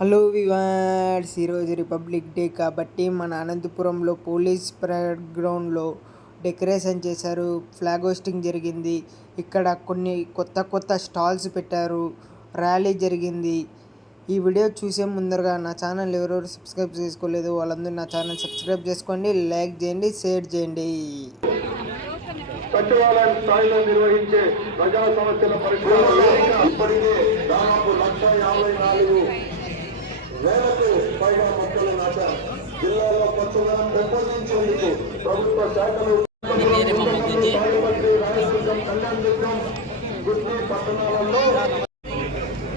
Hello viewers, ఈరోజు republic day కాబట్టి మన అనంతపురంలో పోలీస్ పరేడ్ గ్రౌండ్లో డెకరేషన్ చేశారు. ఫ్లాగ్ హోస్టింగ్ జరిగింది. ఇక్కడ కొన్ని కొత్త స్టాల్స్ పెట్టారు. ర్యాలీ జరిగింది. ఈ వీడియో చూసే ముందరగా నా ఛానల్ ఎవరెవరు సబ్స్క్రైబ్ చేసుకోలేదు వాళ్ళందరూ నా ఛానల్ సబ్స్క్రైబ్ చేసుకోండి, లైక్ చేయండి, షేర్ చేయండి. సచివాలయం స్థాయిలో నిర్వహించే ప్రజా సమస్యల పరిష్కారంలో ఇప్పటికే దాదాపు 154,000కు పైగా మొక్కలు నాటారు. జిల్లాలో పచ్చదనం పెంపొందించేందుకు ప్రభుత్వ శాఖలు రాయదుర్గం, కళ్యాణదుర్గం, గుత్తి పట్టణాలలో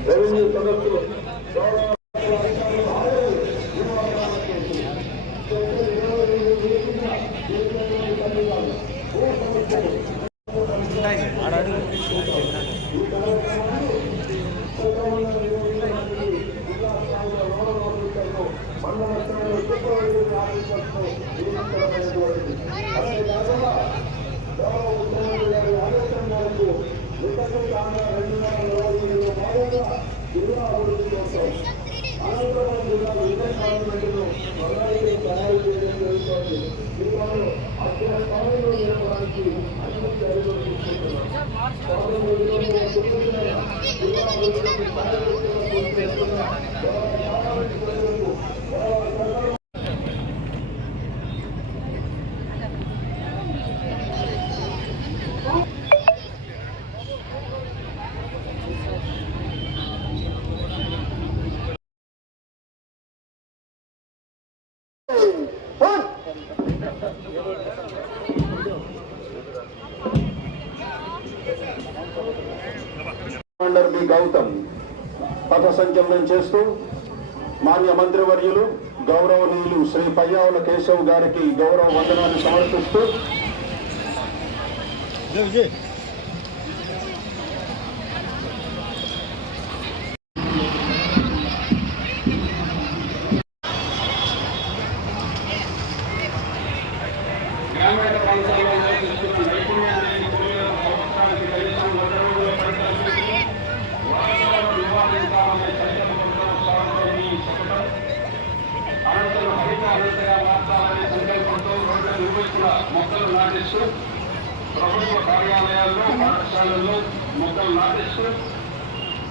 రెవెన్యూ సదస్సులు జిల్లా అభివృద్ధి కోసం అనంతపురం జిల్లా విజయ గవర్నమెంట్ను తయారు చేయడం జరుగుతోంది. జిల్లాలో అక్కడ స్థాయిలో నిలవడానికి అన్ని చర్యలు తీసుకుంటున్నారు. బి గౌతమ్ పథ సంచలనం చేస్తూ మాన్య మంత్రివర్యులు గౌరవనీయులు శ్రీ పయ్యావుల కేశవ్ గారికి గౌరవ వందనాన్ని సమర్పిస్తూ గ్రామీణ ప్రాంతాల్లో మొక్కలు నాటిస్తూ ప్రభుత్వ కార్యాలయాల్లో, పాఠశాలల్లో మొక్కలు నాటిస్తూ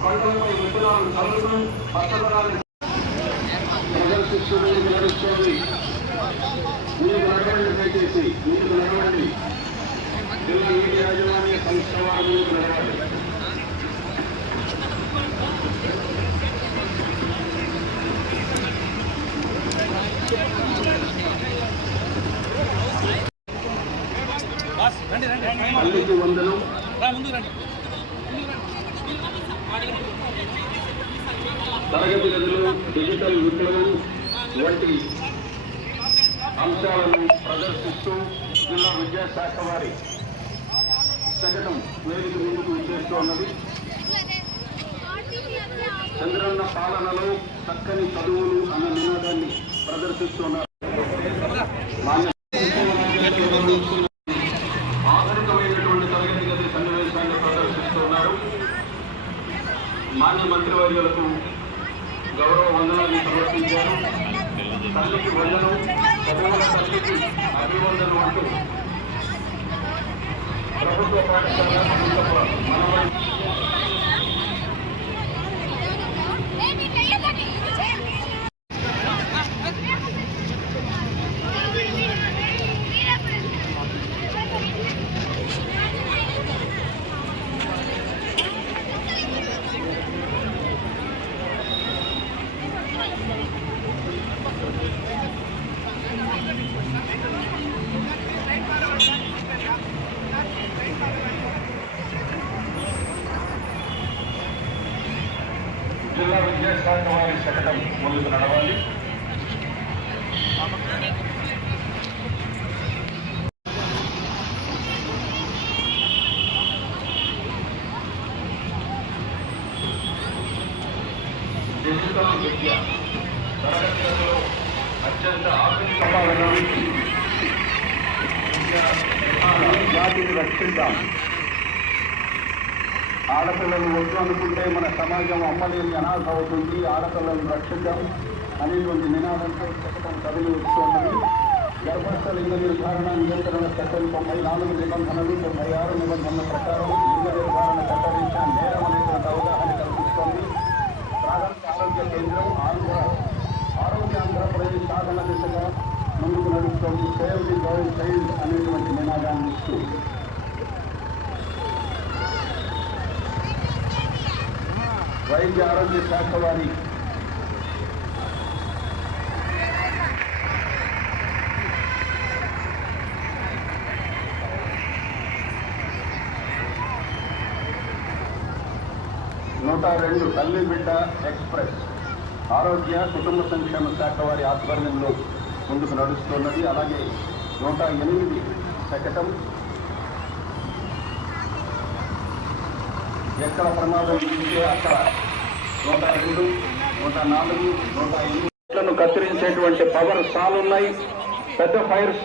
పంటలపై విత్తనాలను చల్లుతూ పచ్చదనాన్ని ప్రదర్శిస్తూ మీకు నడుస్తుంది. మీకు నడవండి, దయచేసి మీకు నడవండి. జిల్లా నీటి యాజమాన్య సంస్థ వారు మీకు నడవండి. తల్లికి వందనం, తరగతి గదులు, డిజిటల్ విప్లవం వంటి అంశాలను ప్రదర్శిస్తూ జిల్లా విద్యాశాఖ వారి శకటం వేదిక ముందుకు చేస్తున్నది. చంద్రన్న పాలనలో చక్కని చదువులు అన్న నినాదాన్ని ప్రదర్శిస్తున్నారు. ఆధునికమైనటువంటి తరగతి గది సన్నివేశాన్ని ప్రదర్శిస్తున్నారు. మాన్య మంత్రివర్యులకు గౌరవ వందనాన్ని సమర్పించారు. తల్లికి వందనం, చదువుల తల్లికి అభివందనం అంటూ ప్రభుత్వ పాఠశాల జిల్లా విద్యాశాఖ వారి శకటం ముందుకు నడవాలి. డిజిటల్ విద్య తరగతులలో అత్యంత ఆధునిక జాతిని రక్షిద్దాం. ఆడపిల్లలు వద్దు అనుకుంటే మన సమాజం అమ్మలేని అనాథ అవుతుంది, ఆడపిల్లలను రక్షిద్దాం అనేటువంటి నినాదంతో చట్టం కదిలి వస్తున్నది. గర్భస్థ లింగ నిర్ధారణ నియంత్రణ చట్టం 94 నిబంధనలు 96 నిబంధనల ప్రకారం లింగ నిర్ధారణ చట్టరీత్యా నేరం అనేటువంటి అవగాహన కల్పిస్తోంది. ప్రాథమిక ఆరోగ్య కేంద్రం ఆంధ్రప్రదేశ్ సాధన దిశగా ముందుకు నడుస్తోంది. సేవ్ ది గర్ల్ చైల్డ్ అనేటువంటి నినాదాన్ని ఇస్తూ వైద్య ఆరోగ్య శాఖ వారి నూట 2 తల్లి బిడ్డ ఎక్స్ప్రెస్ ఆరోగ్య కుటుంబ సంక్షేమ శాఖ వారి ఆధ్వర్యంలో ముందుకు నడుస్తున్నది. అలాగే 108 శకటం ఎక్కడ ప్రమాదం ఉంటే అక్కడ 102, 104, 108 కత్తిరించేటువంటి పవర్ సాల్ ఉన్నాయి. పెద్ద ఫైర్స్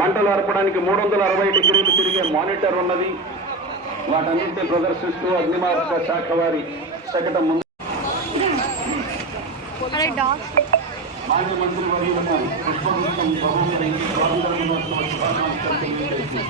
మంటలు అరపడానికి 360 డిగ్రీలు తిరిగే మానిటర్ ఉన్నది. వాటన్నింటినీ ప్రదర్శిస్తూ అగ్నిమాపక శాఖ వారి శకటం ముందు మాజీ మంత్రి వర్యులు ఉన్నారు. పుష్పగుచ్చం బహుమతి స్వాతంత్ర దినోత్సవ శుభాకాంక్షలు తెలియజేస్తూ